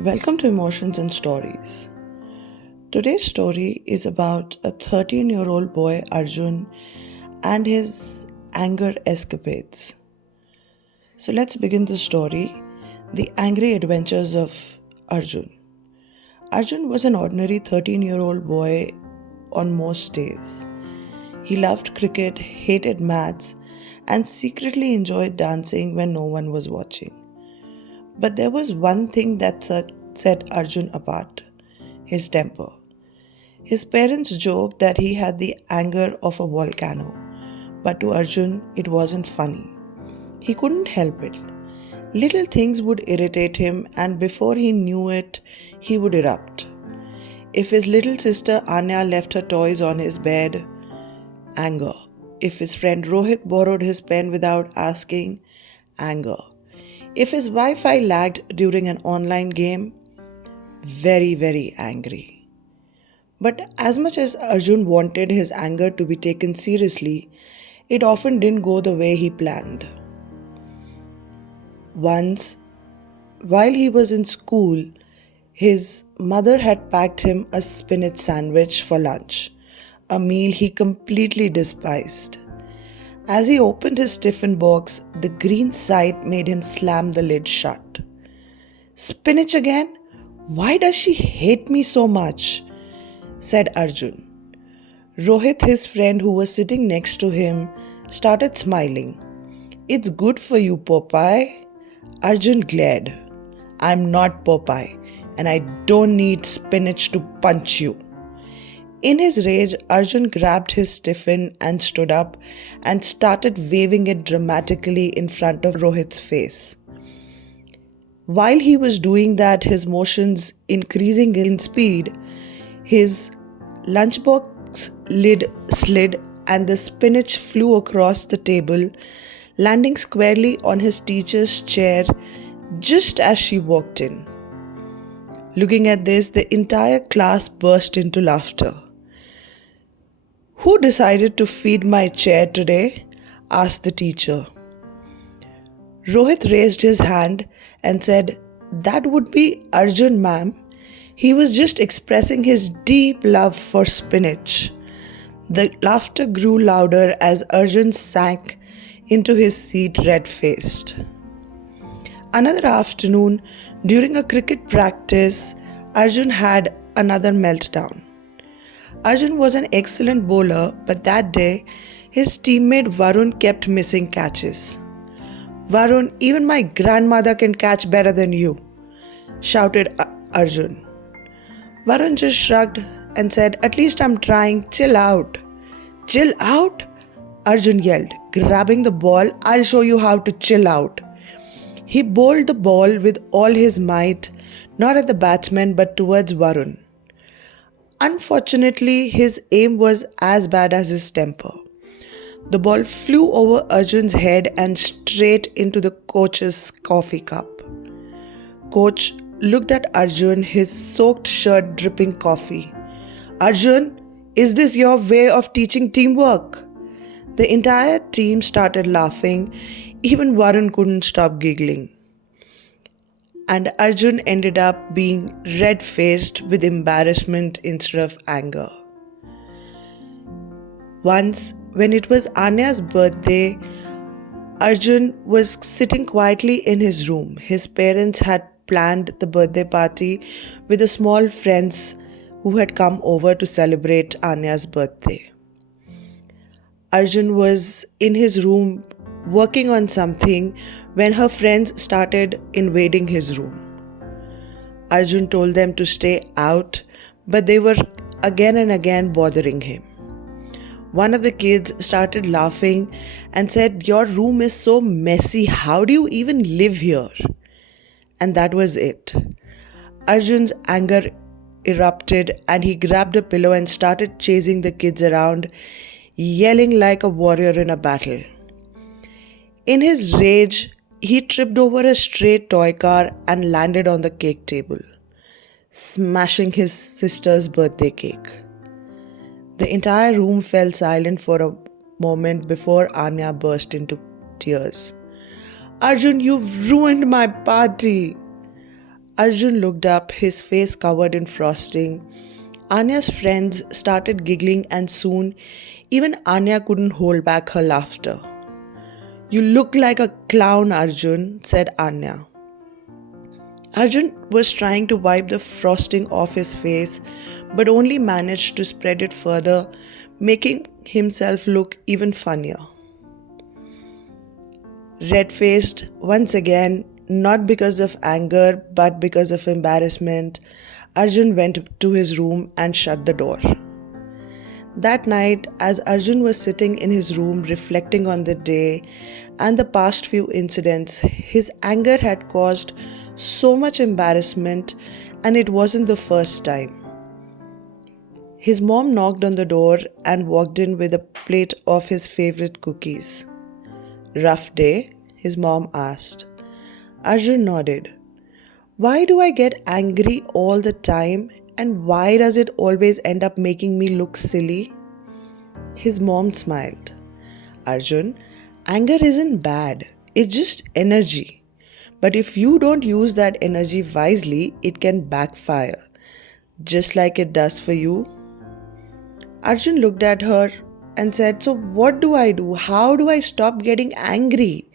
Welcome to Emotions and Stories. Today's story is about a 13-year-old boy, Arjun, and his anger escapades. So let's begin the story. The Angry Adventures of Arjun. Arjun was an ordinary 13-year-old boy on most days. He loved cricket, hated maths, and secretly enjoyed dancing when no one was watching. But there was one thing that set Arjun apart: his temper. His parents joked that he had the anger of a volcano, but to Arjun it wasn't funny. He couldn't help it. Little things would irritate him, and before he knew it, he would erupt. If his little sister Anya left her toys on his bed, anger. If his friend Rohit borrowed his pen without asking, anger. If his Wi-Fi lagged during an online game, very, very angry. But as much as Arjun wanted his anger to be taken seriously, it often didn't go the way he planned. Once, while he was in school, his mother had packed him a spinach sandwich for lunch, a meal he completely despised. As he opened his tiffin box, the green sight made him slam the lid shut. "Spinach again? Why does she hate me so much?" said Arjun. Rohit, his friend who was sitting next to him, started smiling. "It's good for you, Popeye." Arjun glared. "I'm not Popeye, and I don't need spinach to punch you." In his rage, Arjun grabbed his tiffin and stood up and started waving it dramatically in front of Rohit's face. While he was doing that, his motions increasing in speed, his lunchbox lid slid and the spinach flew across the table, landing squarely on his teacher's chair just as she walked in. Looking at this, the entire class burst into laughter. "Who decided to feed my chair today?" asked the teacher. Rohit raised his hand and said, "That would be Arjun, ma'am. He was just expressing his deep love for spinach." The laughter grew louder as Arjun sank into his seat red-faced. Another afternoon, during a cricket practice, Arjun had another meltdown. Arjun was an excellent bowler, but that day, his teammate Varun kept missing catches. "Varun, even my grandmother can catch better than you," shouted Arjun. Varun just shrugged and said, "At least I'm trying, chill out." "Chill out?" Arjun yelled, grabbing the ball. "I'll show you how to chill out." He bowled the ball with all his might, not at the batsman but towards Varun. Unfortunately, his aim was as bad as his temper. The ball flew over Arjun's head and straight into the coach's coffee cup. Coach looked at Arjun, his soaked shirt dripping coffee. "Arjun, is this your way of teaching teamwork?" The entire team started laughing. Even Varun couldn't stop giggling. And Arjun ended up being red-faced with embarrassment instead of anger. Once, when it was Anya's birthday, Arjun was sitting quietly in his room. His parents had planned the birthday party with the small friends who had come over to celebrate Anya's birthday. Arjun was in his room working on something when her friends started invading his room. Arjun told them to stay out, but they were again and again bothering him. One of the kids started laughing and said, "Your room is so messy, how do you even live here?" And that was it. Arjun's anger erupted and he grabbed a pillow and started chasing the kids around, yelling like a warrior in a battle. In his rage, he tripped over a stray toy car and landed on the cake table, smashing his sister's birthday cake. The entire room fell silent for a moment before Anya burst into tears. "Arjun, you've ruined my party." Arjun looked up, his face covered in frosting. Anya's friends started giggling, and soon even Anya couldn't hold back her laughter. "You look like a clown, Arjun," said Anya. Arjun was trying to wipe the frosting off his face, but only managed to spread it further, making himself look even funnier. Red-faced once again, not because of anger but because of embarrassment, Arjun went to his room and shut the door. That night, as Arjun was sitting in his room reflecting on the day and the past few incidents, his anger had caused so much embarrassment, and it wasn't the first time. His mom knocked on the door and walked in with a plate of his favorite cookies. "Rough day?" his mom asked. Arjun nodded. "Why do I get angry all the time, and why does it always end up making me look silly?" His mom smiled. "Arjun, anger isn't bad, it's just energy. But if you don't use that energy wisely, it can backfire, just like it does for you." Arjun looked at her and said, "So what do I do? How do I stop getting angry?"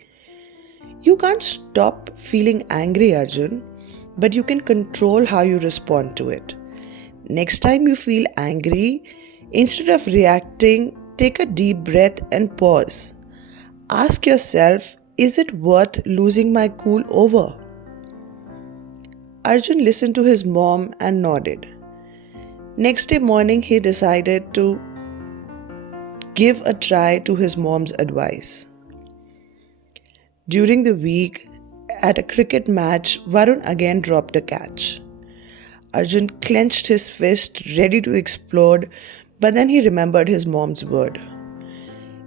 "You can't stop feeling angry, Arjun, but you can control how you respond to it. Next time you feel angry, instead of reacting, take a deep breath and pause. Ask yourself, is it worth losing my cool over?" Arjun listened to his mom and nodded. Next day morning, he decided to give a try to his mom's advice. During the week, at a cricket match, Varun again dropped a catch. Arjun clenched his fist, ready to explode, but then he remembered his mom's word.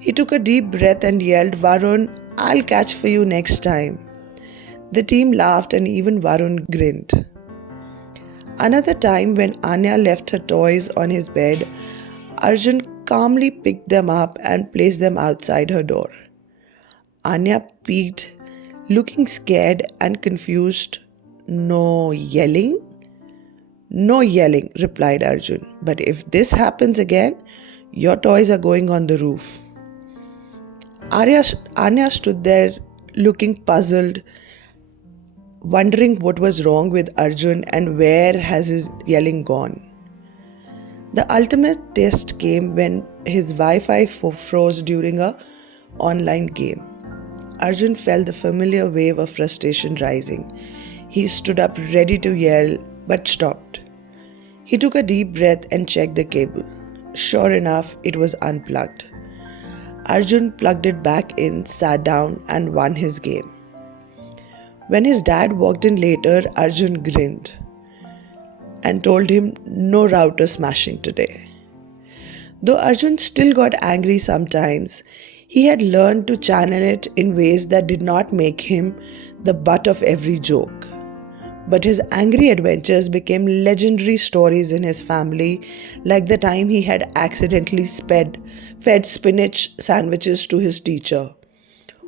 He took a deep breath and yelled, "Varun, I'll catch for you next time." The team laughed and even Varun grinned. Another time, when Anya left her toys on his bed, Arjun calmly picked them up and placed them outside her door. Anya peeked, looking scared and confused. "No yelling?" "No yelling," replied Arjun. "But if this happens again, your toys are going on the roof." Anya stood there looking puzzled, wondering what was wrong with Arjun and where has his yelling gone. The ultimate test came when his Wi-Fi froze during a online game. Arjun felt the familiar wave of frustration rising. He stood up ready to yell, but stopped. He took a deep breath and checked the cable. Sure enough, it was unplugged. Arjun plugged it back in, sat down, and won his game. When his dad walked in later, Arjun grinned and told him no router smashing today. Though Arjun still got angry sometimes, he had learned to channel it in ways that did not make him the butt of every joke. But his angry adventures became legendary stories in his family, like the time he had accidentally fed spinach sandwiches to his teacher,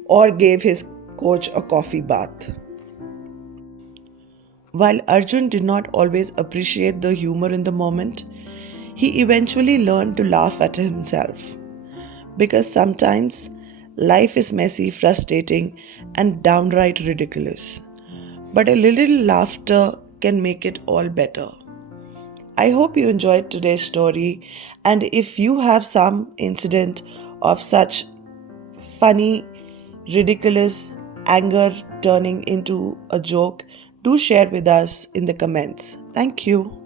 or gave his coach a coffee bath. While Arjun did not always appreciate the humor in the moment, he eventually learned to laugh at himself. Because sometimes life is messy, frustrating, and downright ridiculous. But a little laughter can make it all better. I hope you enjoyed today's story, and if you have some incident of such funny, ridiculous anger turning into a joke, do share with us in the comments. Thank you.